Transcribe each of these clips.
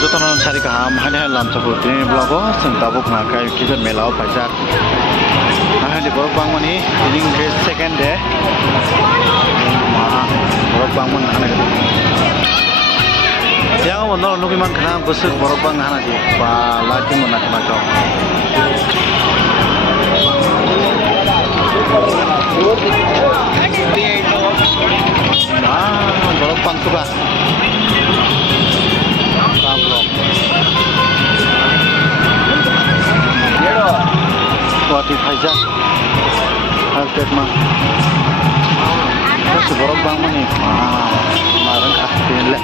jotono sari kaham hanya lam sabu ini blogo seng tabuk nakai kita melau pajar di borok bang mani ini second day borok bang man hana yang mau nuki man kena besar borok bang hana di ba lagi mana kena kau borok bang tu ba Wati Fajar Altet mah terus borok bang mani marang kasih le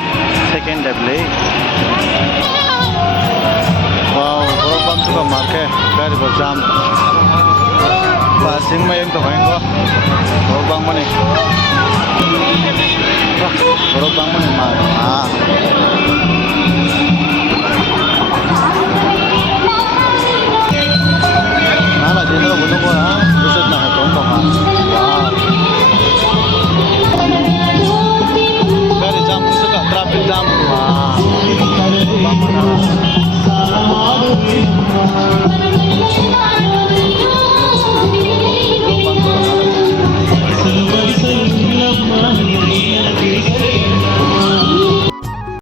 second double wow borok bang tuh marke gari berjam passing mah yang tuh kau borok bang mani borok bang mani